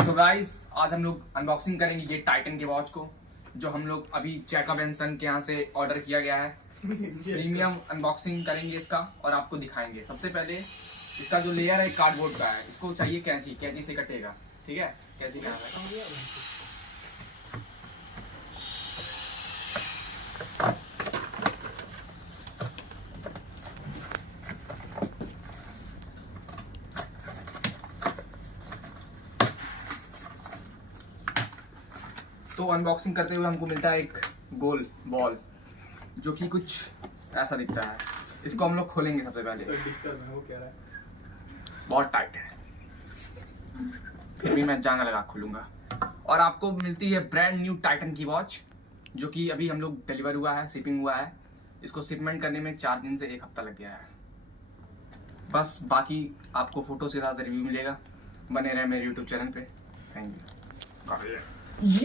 तो गाइस आज हम लोग अनबॉक्सिंग करेंगे ये टाइटन के वॉच को, जो हम लोग अभी जैकब एंड सन के यहाँ से ऑर्डर किया गया है। प्रीमियम अनबॉक्सिंग करेंगे इसका और आपको दिखाएंगे। सबसे पहले इसका जो लेयर है कार्डबोर्ड का है, इसको चाहिए कैंची, कैंची से कटेगा। ठीक है, कैंची कहाँ है? तो अनबॉक्सिंग करते हुए हमको मिलता है एक गोल बॉल, जो कि कुछ ऐसा दिखता है। इसको हम लोग खोलेंगे सबसे पहले। वो कह रहा है बहुत टाइट है, फिर भी मैं जान लगा खोलूंगा। और आपको मिलती है ब्रांड न्यू टाइटन की वॉच, जो कि अभी हम लोग डिलीवर हुआ है, शिपिंग हुआ है। इसको शिपमेंट करने में 4 दिन से 1 हफ्ता लग गया है। बस बाकी आपको फोटो से ज़्यादा रिव्यू मिलेगा। बने रहे मेरे यूट्यूब चैनल पे। Thank you.